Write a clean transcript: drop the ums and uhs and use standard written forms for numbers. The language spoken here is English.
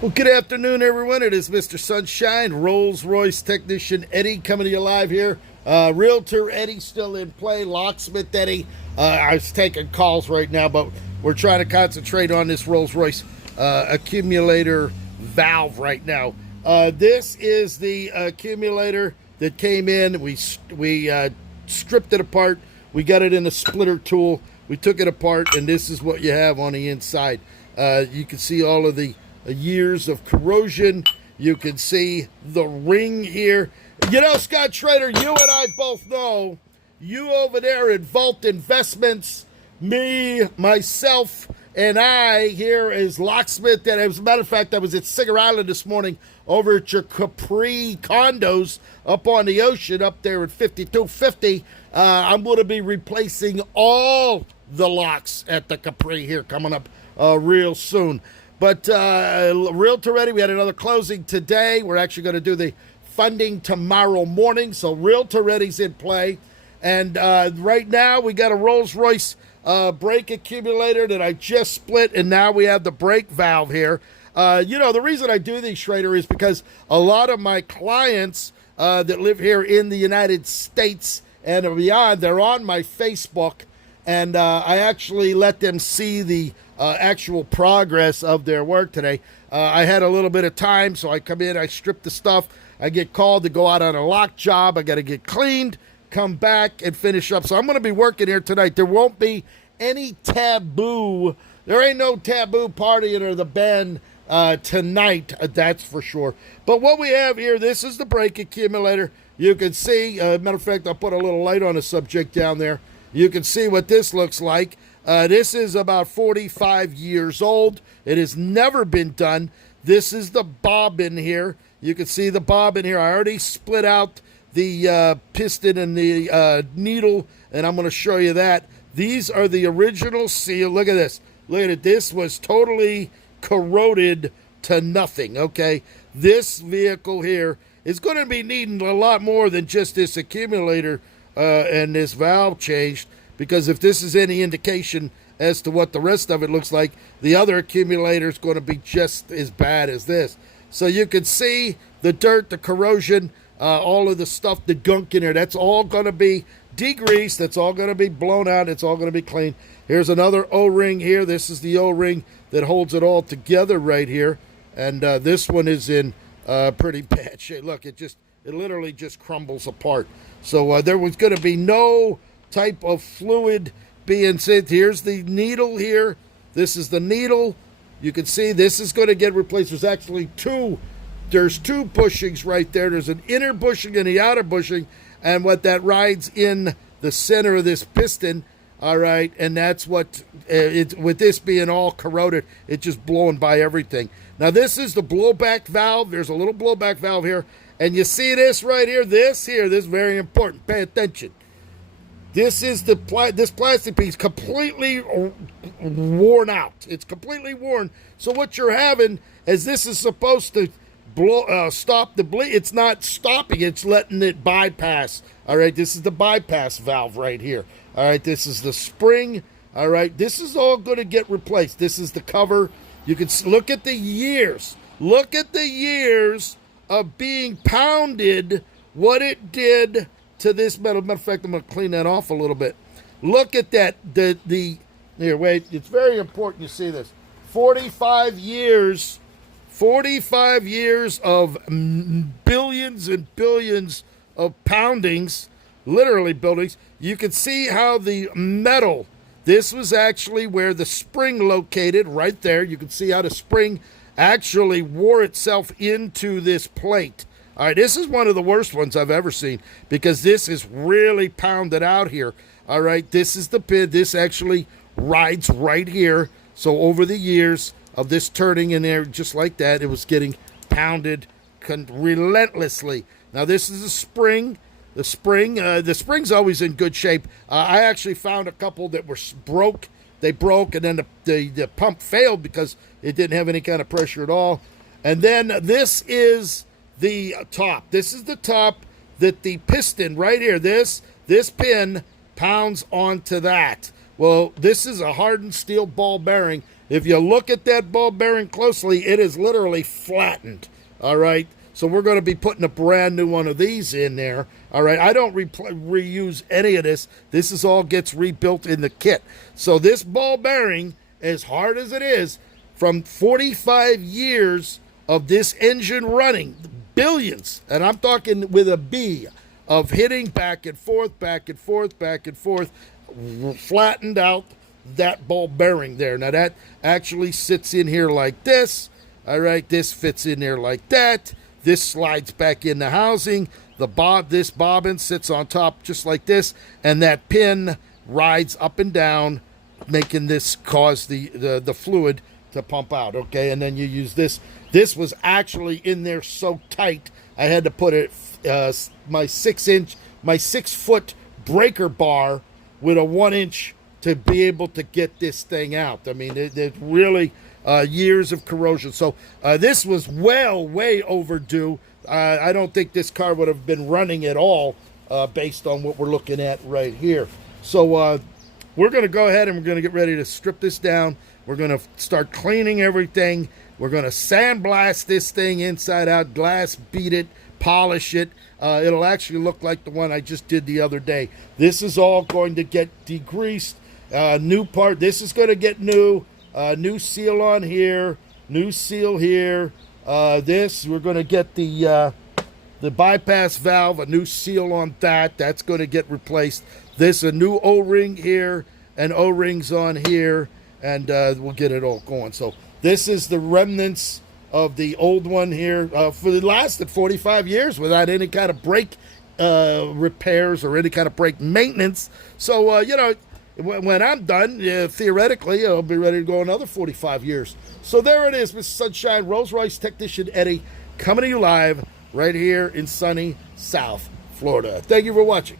Well, good afternoon, everyone. It is Mr. Sunshine, Rolls-Royce technician Eddy coming to you live here. Realtor Eddy still in play, locksmith Eddy. I was taking calls right now, but we're trying to concentrate on this Rolls-Royce accumulator valve right now. This is the accumulator that came in. We stripped it apart. We got it in a splitter tool. We took it apart, and this is what you have on the inside. You can see all of the years of corrosion. You can see the ring here. You know, Scott Schrader, you and I both know, you over there at Vault Investments, me, myself, and I here as locksmith. And as a matter of fact, I was at Cigar Island this morning over at your Capri condos up on the ocean up there at 5250. I'm going to be replacing all the locks at the Capri here coming up real soon. But Realtor Eddy, we had another closing today. We're actually going to do the funding tomorrow morning. So Realtor Eddy's in play. And right now we got a Rolls-Royce brake accumulator that I just split. And now we have the brake valve here. You know, the reason I do these, Schrader, is because a lot of my clients that live here in the United States and beyond, they're on my Facebook. And I actually let them see the actual progress of their work today. I had a little bit of time, so I come in, I strip the stuff, I get called to go out on a lock job, I got to get cleaned, come back, and finish up. So I'm going to be working here tonight. There won't be any taboo. There ain't no taboo partying or the band tonight, that's for sure. But what we have here, this is the brake accumulator. You can see, matter of fact, I'll put a little light on the subject down there. You can see what this looks like. This is about 45 years old. It has never been done. This is the bobbin here. You can see the bobbin here. I already split out the piston and the needle, and I'm going to show you that. These are the original seal. Look at this. Look at it. This was totally corroded to nothing, okay? This vehicle here is going to be needing a lot more than just this accumulator and this valve changed, because if this is any indication as to what the rest of it looks like, the other accumulator is going to be just as bad as this. So you can see the dirt, the corrosion, all of the stuff, the gunk in there. That's all going to be degreased. That's all going to be blown out. It's all going to be clean. Here's another O-ring here. This is the O-ring that holds it all together right here. And this one is in pretty bad shape. Look, it literally just crumbles apart. So there was going to be no type of fluid being sent. Here's the needle here. This is the needle. You can see this is going to get replaced. There's actually there's two bushings right there. There's an inner bushing and the outer bushing, and what that rides in the center of this piston, all right, and that's what, with this being all corroded, it's just blowing by everything. Now this is the blowback valve. There's a little blowback valve here. And you see this right here, this is very important. Pay attention. This is this plastic piece completely worn out. It's completely worn. So what you're having is this is supposed to stop the bleed. It's not stopping. It's letting it bypass. All right, this is the bypass valve right here. All right, this is the spring. All right, this is all going to get replaced. This is the cover. You can look at the years. Look at the years of being pounded, what it did to this metal. Matter of fact, I'm going to clean that off a little bit. Look at that. Here, wait. It's very important you see this. 45 years of billions and billions of poundings, literally buildings. You can see how the metal, this was actually where the spring located, right there. You can see how the spring actually wore itself into this plate. All right, this is one of the worst ones I've ever seen, because this is really pounded out here. All right, this is the pin. This actually rides right here. So over the years of this turning in there, just like that, it was getting pounded relentlessly. Now this is a spring. The spring's always in good shape. I actually found a couple that were broke. They broke, and then the pump failed because it didn't have any kind of pressure at all. And then this is the top. This is the top that the piston right here, this pin pounds onto that. Well, this is a hardened steel ball bearing, If you look at that ball bearing closely, it is literally flattened. All right. So we're going to be putting a brand new one of these in there. All right. I don't reuse any of this. This is all gets rebuilt in the kit. So this ball bearing, as hard as it is, from 45 years of this engine running, billions, and I'm talking with a B, of hitting back and forth, back and forth, back and forth, flattened out that ball bearing there. Now that actually sits in here like this. All right. This fits in there like that. This slides back in the housing. This bobbin sits on top just like this, and that pin rides up and down, making this cause the fluid to pump out. Okay, and then you use this. This was actually in there so tight, I had to put it my 6-foot breaker bar with a 1-inch to be able to get this thing out. I mean, it really. Years of corrosion. So this was way overdue. I don't think this car would have been running at all based on what we're looking at right here. So we're going to go ahead and we're going to get ready to strip this down. We're going to start cleaning everything. We're going to sandblast this thing inside out, glass beat it, polish it. It'll actually look like the one I just did the other day. This is all going to get degreased. New part. This is going to get new. New seal on here, new seal here. This, we're going to get the bypass valve, a new seal on that. That's going to get replaced. This, a new O-ring here, and O-rings on here, and we'll get it all going. So this is the remnants of the old one here. For the lasted 45 years without any kind of brake repairs or any kind of brake maintenance. So, when I'm done, theoretically, I'll be ready to go another 45 years. So there it is, Mr. Sunshine, Rolls-Royce technician Eddie, coming to you live right here in sunny South Florida. Thank you for watching.